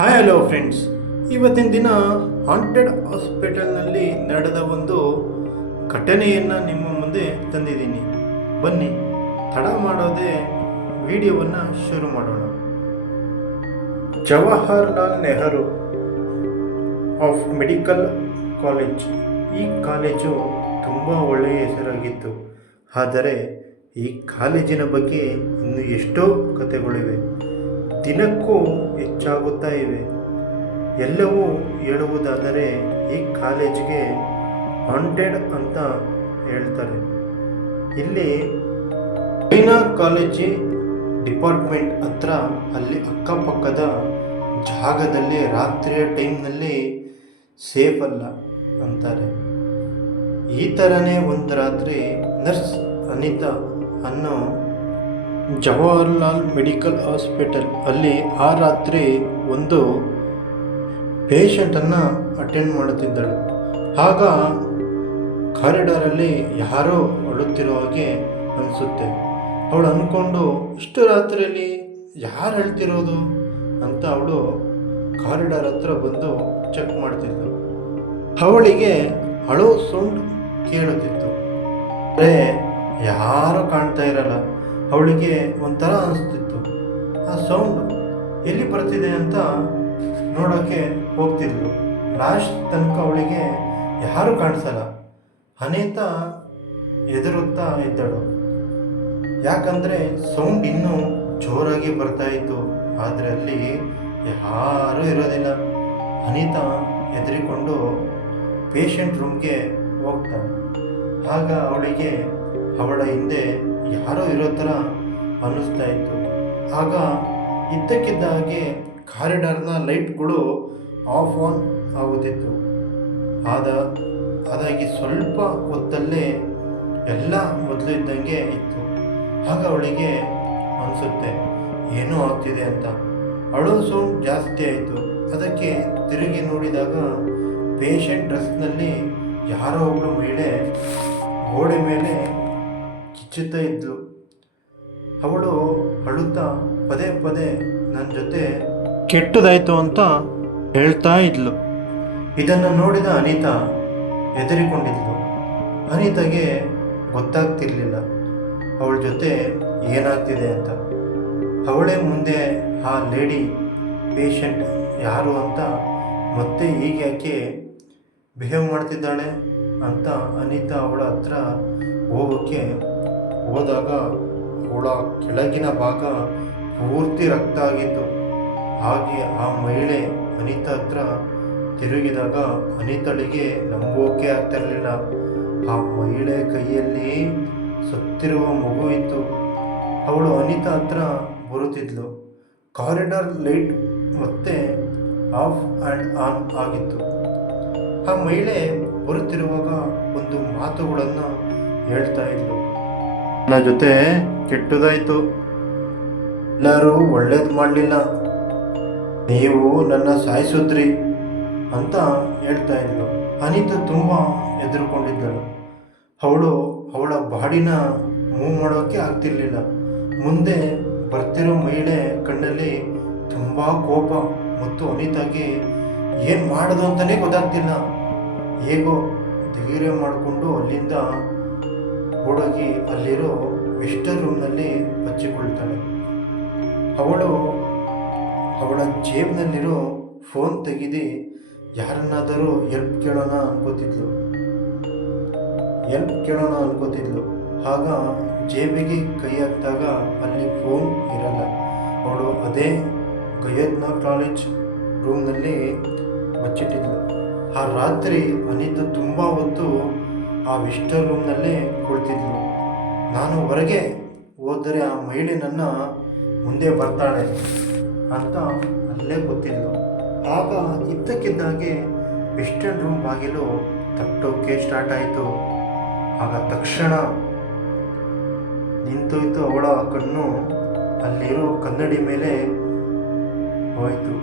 Hi hello friends, ಇವತ್ತಿನ ದಿನ haunted ಹಾಸ್ಪಿಟಲ್ನಲ್ಲಿ ನಡೆದ ಒಂದು ಘಟನೆಯನ್ನು ನಿಮ್ಮ ಮುಂದೆ ತಂದಿದ್ದೀನಿ. ಬನ್ನಿ, ತಡ ಮಾಡೋದೇ ವಿಡಿಯೋವನ್ನು ಶುರು ಮಾಡೋಣ. Jawaharlal Nehru of medical college. ಈ ಕಾಲೇಜು ತುಂಬ ಒಳ್ಳೆಯ ಹೆಸರಾಗಿತ್ತು. ಆದರೆ ಈ ಕಾಲೇಜಿನ ಬಗ್ಗೆ ಇನ್ನೂ ಎಷ್ಟೋ ಕಥೆಗಳಿವೆ, ದಿನಕ್ಕೂ ಹೆಚ್ಚಾಗುತ್ತಾ ಇವೆ. ಎಲ್ಲವೂ ಹೇಳುವುದಾದರೆ ಈ ಕಾಲೇಜಿಗೆ ಹಾಂಟೆಡ್ ಅಂತ ಹೇಳ್ತಾರೆ. ಇಲ್ಲಿ ಮೈನಾರ್ ಕಾಲೇಜಿ ಡಿಪಾರ್ಟ್ಮೆಂಟ್ ಹತ್ರ ಅಲ್ಲಿ ಅಕ್ಕಪಕ್ಕದ ಜಾಗದಲ್ಲಿ ರಾತ್ರಿಯ ಟೈಮ್ನಲ್ಲಿ ಸೇಫ್ ಅಲ್ಲ ಅಂತಾರೆ. ಈ ಥರನೇ ಒಂದು ರಾತ್ರಿ ನರ್ಸ್ ಅನಿತಾ ಅನ್ನೋ ಜವಾಹರ್ಲಾಲ್ ಮೆಡಿಕಲ್ ಹಾಸ್ಪಿಟಲ್ ಅಲ್ಲಿ ಆ ರಾತ್ರಿ ಒಂದು ಪೇಷಂಟನ್ನು ಅಟೆಂಡ್ ಮಾಡುತ್ತಿದ್ದಳು. ಆಗ ಕಾರಿಡಾರಲ್ಲಿ ಯಾರೋ ಅಳುತ್ತಿರೋ ಹಾಗೆ ಅನಿಸುತ್ತೆ. ಅವಳು ಅಂದ್ಕೊಂಡು ಇಷ್ಟು ರಾತ್ರಿಯಲ್ಲಿ ಯಾರು ಅಳ್ತಿರೋದು ಅಂತ ಅವಳು ಕಾರಿಡಾರ್ ಹತ್ರ ಬಂದು ಚೆಕ್ ಮಾಡ್ತಿದ್ಳು. ಅವಳಿಗೆ ಅಳೋ ಸೌಂಡ್ ಕೇಳುತ್ತಿತ್ತು. ಆದರೆ ಯಾರೂ ಕಾಣ್ತಾ ಇರಲ್ಲ. ಅವಳಿಗೆ ಒಂಥರ ಅನಿಸ್ತಿತ್ತು. ಆ ಸೌಂಡ್ ಎಲ್ಲಿ ಬರ್ತಿದೆ ಅಂತ ನೋಡೋಕ್ಕೆ ಹೋಗ್ತಿದ್ಲು. ಲಾಸ್ಟ್ ತನಕ ಅವಳಿಗೆ ಯಾರೂ ಕಾಣಿಸಲ್ಲ. ಅನಿತಾ ಎದುರುತ್ತಾ ಇದ್ದಳು, ಯಾಕಂದರೆ ಸೌಂಡ್ ಇನ್ನೂ ಜೋರಾಗಿ ಬರ್ತಾ ಇತ್ತು. ಆದರೆ ಅಲ್ಲಿ ಯಾರೂ ಇರೋದಿಲ್ಲ. ಅನಿತಾ ಹೆದರಿಕೊಂಡು ಪೇಷಂಟ್ ರೂಮ್ಗೆ ಹೋಗ್ತಾಳೆ. ಆಗ ಅವಳಿಗೆ ಅವಳ ಹಿಂದೆ ಯಾರೋ ಇರೋ ಥರ ಅನ್ನಿಸ್ತಾ ಇತ್ತು. ಆಗ ಇದ್ದಕ್ಕಿದ್ದ ಹಾಗೆ ಕಾರಿಡಾರ್ನ ಲೈಟ್ಗಳು ಆಫ್ ಆನ್ ಆಗುತ್ತಿತ್ತು. ಅದಾಗಿ ಸ್ವಲ್ಪ ಹೊತ್ತಲ್ಲೇ ಎಲ್ಲ ಮೊದಲು ಇದ್ದಂಗೆ ಇತ್ತು. ಆಗ ಅವಳಿಗೆ ಅನಿಸುತ್ತೆ ಏನೋ ಆಗ್ತಿದೆ ಅಂತ. ಅಳೋ ಸೌಂಡ್ ಜಾಸ್ತಿ ಆಯಿತು. ಅದಕ್ಕೆ ತಿರುಗಿ ನೋಡಿದಾಗ ಪೇಷಂಟ್ ಡ್ರೆಸ್ನಲ್ಲಿ ಯಾರೋ ಒಬ್ಬಳು ಮಹಿಳೆ ಗೋಡೆ ಮೇಲೆ ಕಿಚ್ಚುತ್ತಾ ಇದ್ಲು. ಅವಳು ಅಳುತ್ತಾ ಪದೇ ಪದೇ ನನ್ನ ಜೊತೆ ಕೆಟ್ಟದಾಯಿತು ಅಂತ ಹೇಳ್ತಾ ಇದ್ಲು. ಇದನ್ನು ನೋಡಿದ ಅನಿತಾ ಹೆದರಿಕೊಂಡಿದ್ಲು. ಅನಿತಾಗೆ ಗೊತ್ತಾಗ್ತಿರ್ಲಿಲ್ಲ ಅವಳ ಜೊತೆ ಏನಾಗ್ತಿದೆ ಅಂತ. ಅವಳೇ ಮುಂದೆ ಆ ಲೇಡಿ ಪೇಷಂಟ್ ಯಾರು ಅಂತ ಮತ್ತೆ ಹೀಗೆ ಯಾಕೆ ಬಿಹೇವ್ ಮಾಡ್ತಿದ್ದಾಳೆ ಅಂತ ಅನಿತಾ ಅವಳ ಹತ್ರ ಹೋದಾಗ ಅವಳ ಕೆಳಗಿನ ಭಾಗ ಪೂರ್ತಿ ರಕ್ತ ಆಗಿತ್ತು. ಹಾಗೆ ಆ ಮಹಿಳೆ ಅನಿತಾ ಹತ್ರ ತಿರುಗಿದಾಗ ಅನಿತಳಿಗೆ ನಂಬೋಕೆ ಆಗ್ತಿರಲಿಲ್ಲ. ಆ ಮಹಿಳೆ ಕೈಯಲ್ಲಿ ಸತ್ತಿರುವ ಮಗು ಇತ್ತು. ಅವಳು ಅನಿತಾ ಹತ್ರ ಬರುತ್ತಿದ್ಲು. ಕಾರಿಡಾರ್ ಲೈಟ್ ಮತ್ತೆ ಆಫ್ ಆ್ಯಂಡ್ ಆನ್ ಆಗಿತ್ತು. ಆ ಮಹಿಳೆ ಬರುತ್ತಿರುವಾಗ ಒಂದು ಮಾತುಗಳನ್ನು ಹೇಳ್ತಾ ಇದ್ಲು. ನನ್ನ ಜೊತೆ ಕೆಟ್ಟದಾಯಿತು, ಎಲ್ಲರೂ ಒಳ್ಳೇದು ಮಾಡಲಿಲ್ಲ, ನೀವು ನನ್ನ ಸಾಯಿಸಿದ್ರಿ ಅಂತ ಹೇಳ್ತಾ ಇದ್ಲು. ಅನಿತಾ ತುಂಬ ಹೆದರ್ಕೊಂಡಿದ್ದಳು. ಅವಳ ಬಾಡಿನ ಮೂವ್ ಮಾಡೋಕ್ಕೆ ಆಗ್ತಿರ್ಲಿಲ್ಲ. ಮುಂದೆ ಬರ್ತಿರೋ ಮಹಿಳೆ ಕಣ್ಣಲ್ಲಿ ತುಂಬ ಕೋಪ ಮತ್ತು ಅನಿತಾಗೆ ಏನು ಮಾಡೋದು ಅಂತಲೇ ಗೊತ್ತಾಗ್ತಿಲ್ಲ. ಹೇಗೋ ಧೈರ್ಯ ಮಾಡಿಕೊಂಡು ಅಲ್ಲಿಂದ ಓಡೋಗಿ ಅಲ್ಲಿರೋ ವೆಸ್ಟರ್ ರೂಮ್ನಲ್ಲಿ ಬಚ್ಚಿಕೊಳ್ತಾಳೆ. ಅವಳ ಜೇಬ್ನಲ್ಲಿರೋ ಫೋನ್ ತೆಗೆದು ಯಾರನ್ನಾದರೂ ಹೆಲ್ಪ್ ಕೇಳೋಣ ಅನ್ಕೋತಿದ್ಲು. ಆಗ ಜೇಬಿಗೆ ಕೈ ಹಾಕಿದಾಗ ಅಲ್ಲಿ ಫೋನ್ ಇರಲ್ಲ. ಅವಳು ಅದೇ ಗಯದ್ನ ಕಾಲೇಜ್ ರೂಮ್ನಲ್ಲಿ ಬಚ್ಚಿಟ್ಟಿದ್ಲು. ಆ ರಾತ್ರಿ ಅನಿತಾ ತುಂಬ ಹೊತ್ತು ಆ ವೆಸ್ಟರ್ ರೂಮ್ನಲ್ಲೇ ಕುಳಿತಿದ್ಲು. ನಾನು ಹೊರಗೆ ಹೋದರೆ ಆ ಮಹಿಳೆ ನನ್ನ ಮುಂದೆ ಬರ್ತಾಳೆ ಅಂತ ಅಲ್ಲೇ ಗೊತ್ತಿದ್ಲು. ಆಗ ಇದ್ದಕ್ಕಿದ್ದಾಗೆ ವೆಸ್ಟರ್ನ್ ರೂಮ್ ಬಾಗಿಲು ತಟ್ಟೋಕ್ಕೆ ಸ್ಟಾರ್ಟ್ ಆಯಿತು. ಆಗ ತಕ್ಷಣ ನಿಂತೋಯ್ತು ಅವಳ ಕಣ್ಣು ಅಲ್ಲಿರೋ ಕನ್ನಡಿ ಮೇಲೆ ಹೋಯಿತು.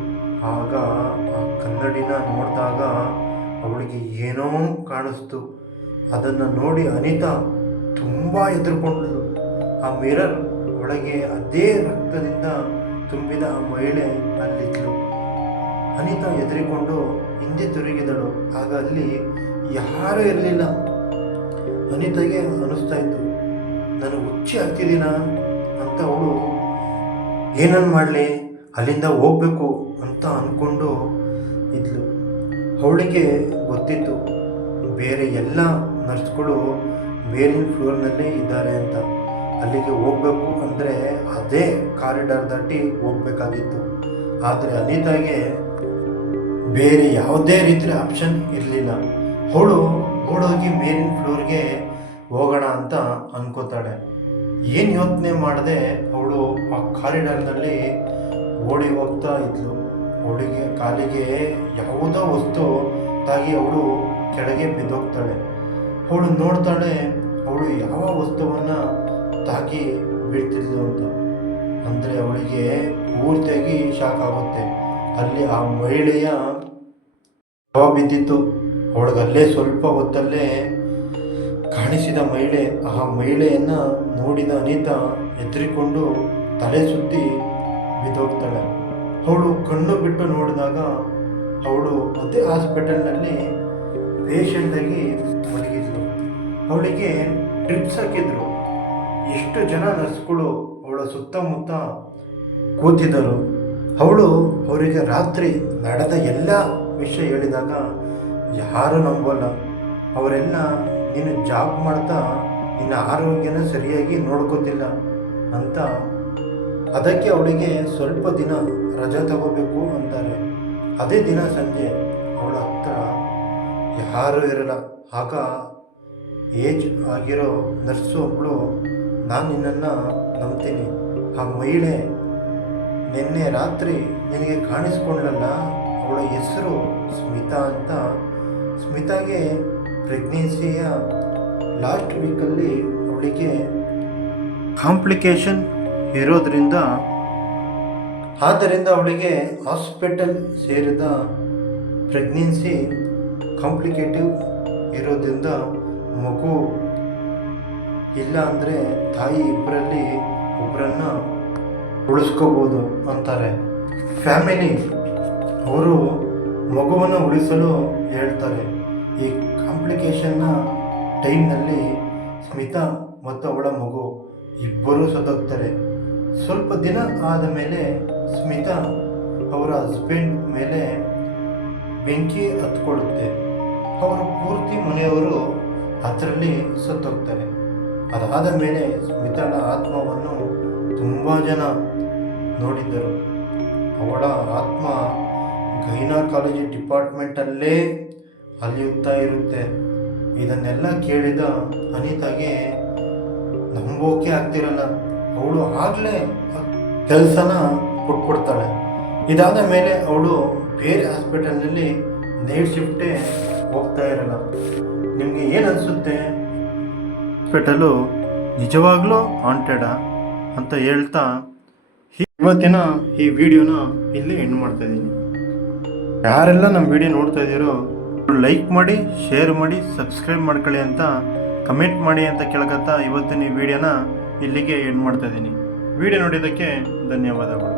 ಆಗ ಆ ಕನ್ನಡಿನ ನೋಡಿದಾಗ ಅವಳಿಗೆ ಏನೋ ಕಾಣಿಸ್ತು. ಅದನ್ನು ನೋಡಿ ಅನಿತಾ ತುಂಬ ಹೆದರ್ಕೊಂಡ್ಳು. ಆ ಮಿರರ್ ಒಳಗೆ ಅದೇ ರಕ್ತದಿಂದ ತುಂಬಿದ ಆ ಮಹಿಳೆ ಅಲ್ಲಿದ್ಲು. ಅನಿತಾ ಹೆದರಿಕೊಂಡು ಹಿಂದೆ ತಿರುಗಿದಳು. ಆಗ ಅಲ್ಲಿ ಯಾರೂ ಇರಲಿಲ್ಲ. ಅನಿತಾಗೆ ಅನ್ನಿಸ್ತಾ ಇತ್ತು, ನಾನು ಹುಚ್ಚಿ ಆಗ್ತಿದ್ದೀನ ಅಂತ. ಅವಳು ಏನನ್ನು ಮಾಡಲಿ, ಅಲ್ಲಿಂದ ಹೋಗ್ಬೇಕು ಅಂತ ಅಂದ್ಕೊಂಡು ಇದ್ಲು. ಅವಳಿಗೆ ಗೊತ್ತಿತ್ತು ಬೇರೆ ಎಲ್ಲ ನರ್ಸ್ಗಳು ಮೇಲಿನ ಫ್ಲೋರ್ನಲ್ಲೇ ಇದ್ದಾರೆ ಅಂತ. ಅಲ್ಲಿಗೆ ಹೋಗ್ಬೇಕು ಅಂದರೆ ಅದೇ ಕಾರಿಡಾರ್ ದಾಟಿ ಹೋಗ್ಬೇಕಾಗಿತ್ತು. ಆದರೆ ಅನಿತಾಗೆ ಬೇರೆ ಯಾವುದೇ ರೀತಿಯ ಆಪ್ಷನ್ ಇರಲಿಲ್ಲ. ಅವಳು ಓಡೋಗಿ ಮೇಲಿನ ಫ್ಲೋರ್ಗೆ ಹೋಗೋಣ ಅಂತ ಅನ್ಕೋತಾಳೆ. ಏನು ಯೋಚನೆ ಮಾಡದೆ ಅವಳು ಆ ಕಾರಿಡಾರ್ನಲ್ಲಿ ಓಡಿ ಹೋಗ್ತಾ ಇದ್ಲು. ಅವಳಿಗೆ ಕಾಲಿಗೆ ಯಾವುದೋ ವಸ್ತು ತಾಗಿ ಅವಳು ಕೆಳಗೆ ಬಿದ್ದೋಗ್ತಾಳೆ. ಅವಳು ನೋಡ್ತಾಳೆ ಅವಳು ಯಾವ ವಸ್ತುವನ್ನು ತಾಗಿ ಬೀಳ್ತಿದ್ಲು ಅಂತ. ಅಂದರೆ ಅವಳಿಗೆ ಪೂರ್ತಿಯಾಗಿ ಶಾಕ್ ಆಗುತ್ತೆ. ಅಲ್ಲಿ ಆ ಮಹಿಳೆಯ ಶವ ಬಿದ್ದಿತ್ತು. ಅವಳಿಗಲ್ಲೇ ಸ್ವಲ್ಪ ಹೊತ್ತಲ್ಲೇ ಕಾಣಿಸಿದ ಮಹಿಳೆ. ಆ ಮಹಿಳೆಯನ್ನು ನೋಡಿದ ಅನಿತಾ ಹೆದರಿಕೊಂಡು ತಲೆ ಸುತ್ತಿ ಬಿದ್ದೋಗ್ತಾಳೆ. ಅವಳು ಕಣ್ಣು ಬಿಟ್ಟು ನೋಡಿದಾಗ ಅವಳು ಅದೇ ಹಾಸ್ಪಿಟಲ್ನಲ್ಲಿ ಪೇಷಂಟಾಗಿ ಮಲಗಿದ್ಲು. ಅವಳಿಗೆ ಡ್ರಿಪ್ಸ್ ಹಾಕಿದ್ರು. ಎಷ್ಟು ಜನ ನರ್ಸ್ಗಳು ಅವಳ ಸುತ್ತಮುತ್ತ ಕೂತಿದ್ದರು. ಅವಳು ಅವರಿಗೆ ರಾತ್ರಿ ನಡೆದ ಎಲ್ಲ ವಿಷಯ ಹೇಳಿದಾಗ ಯಾರೂ ನಂಬೋಲ್ಲ. ಅವರೆಲ್ಲ ನೀನು ಜಾಬ್ ಮಾಡ್ತಾ ನಿನ್ನ ಆರೋಗ್ಯನ ಸರಿಯಾಗಿ ನೋಡ್ಕೋತಿಲ್ಲ ಅಂತ. ಅದಕ್ಕೆ ಅವಳಿಗೆ ಸ್ವಲ್ಪ ದಿನ ರಜೆ ತಗೋಬೇಕು ಅಂತಾರೆ. ಅದೇ ದಿನ ಸಂಜೆ ಅವಳ ಹತ್ರ ಯಾರೂ ಇರಲ್ಲ. ಆಗ ಏಜ್ ಆಗಿರೋ ನರ್ಸು ಒಬ್ಬಳು, ನಾನು ನಿನ್ನನ್ನು ನಂಬ್ತೀನಿ, ಆ ಮಹಿಳೆ ನಿನ್ನೆ ರಾತ್ರಿ ನಿನಗೆ ಕಾಣಿಸ್ಕೊಂಡಲ್ಲ, ಅವಳ ಹೆಸರು ಸ್ಮಿತಾ ಅಂತ. ಸ್ಮಿತಾಗೆ ಪ್ರೆಗ್ನೆನ್ಸಿಯ ಲಾಸ್ಟ್ ವೀಕಲ್ಲಿ ಅವಳಿಗೆ ಕಾಂಪ್ಲಿಕೇಶನ್ ಇರೋದ್ರಿಂದ ಅವಳಿಗೆ ಹಾಸ್ಪಿಟಲ್ ಸೇರಿದ ಪ್ರೆಗ್ನೆನ್ಸಿ ಕಾಂಪ್ಲಿಕೇಟಿವ್ ಇರೋದ್ರಿಂದ ಮಗು ಇಲ್ಲ ಅಂದರೆ ತಾಯಿ ಇಬ್ಬರಲ್ಲಿ ಒಬ್ಬರನ್ನ ಉಳಿಸ್ಕೋಬೋದು ಅಂತಾರೆ. ಫ್ಯಾಮಿಲಿ ಅವರು ಮಗುವನ್ನು ಉಳಿಸಲು ಹೇಳ್ತಾರೆ. ಈ ಕಾಂಪ್ಲಿಕೇಶನ್ನ ಟೈಮ್ನಲ್ಲಿ ಸ್ಮಿತಾ ಮತ್ತು ಅವಳ ಮಗು ಇಬ್ಬರೂ ಸತ್ತೋಗ್ತಾರೆ. ಸ್ವಲ್ಪ ದಿನ ಆದ ಮೇಲೆ ಸ್ಮಿತಾ ಅವರ ಹಸ್ಬೆಂಡ್ ಮೇಲೆ ಬೆಂಕಿ ಹತ್ಕೊಳ್ಳುತ್ತೆ. ಅವರ ಪೂರ್ತಿ ಮನೆಯವರು ಅದರಲ್ಲಿ ಸತ್ತೋಗ್ತಾರೆ. ಅದಾದ ಮೇಲೆ ಸ್ಮಿತಾಳ ಆತ್ಮವನ್ನು ತುಂಬ ಜನ ನೋಡಿದ್ದರು. ಅವಳ ಆತ್ಮ ಗೈನಕಾಲಜಿ ಡಿಪಾರ್ಟ್ಮೆಂಟಲ್ಲೇ ಅಲಿಯುತ್ತಾ ಇರುತ್ತೆ. ಇದನ್ನೆಲ್ಲ ಕೇಳಿದ ಅನಿತಾಗೆ ನಂಬೋಕೆ ಆಗ್ತಿರಲ್ಲ. ಅವಳು ಆಗಲೇ ಕೆಲಸನ ಕೊಟ್ಬಿಡ್ತಾಳೆ. ಇದಾದ ಮೇಲೆ ಅವಳು ಬೇರೆ ಹಾಸ್ಪಿಟಲ್ನಲ್ಲಿ ನೈಟ್ ಶಿಫ್ಟೇ ಹೋಗ್ತಾ ಇರಲ್ಲ. ನಿಮಗೆ ಏನು ಅನಿಸುತ್ತೆ? ಹಾಸ್ಪಿಟಲು ನಿಜವಾಗ್ಲೂ ಹಾಂಟೆಡಾ ಅಂತ ಹೇಳ್ತಾ ಇವತ್ತಿನ ಈ ವಿಡಿಯೋನ ಇಲ್ಲಿ ಎಂಡ್ ಮಾಡ್ತಾಯಿದ್ದೀನಿ. ಯಾರೆಲ್ಲ ನಮ್ಮ ವಿಡಿಯೋ ನೋಡ್ತಾ ಇದ್ದೀರೋ ಲೈಕ್ ಮಾಡಿ, ಶೇರ್ ಮಾಡಿ, ಸಬ್ಸ್ಕ್ರೈಬ್ ಮಾಡ್ಕೊಳ್ಳಿ ಅಂತ ಕಮೆಂಟ್ ಮಾಡಿ ಅಂತ ಕೇಳ್ಕೊತಾ ಇವತ್ತಿನ ಈ ವಿಡಿಯೋನ ಇಲ್ಲಿಗೆ ಎಂಡ್ ಮಾಡ್ತಾಯಿದ್ದೀನಿ. ವಿಡಿಯೋ ನೋಡಿದ್ದಕ್ಕೆ ಧನ್ಯವಾದಗಳು.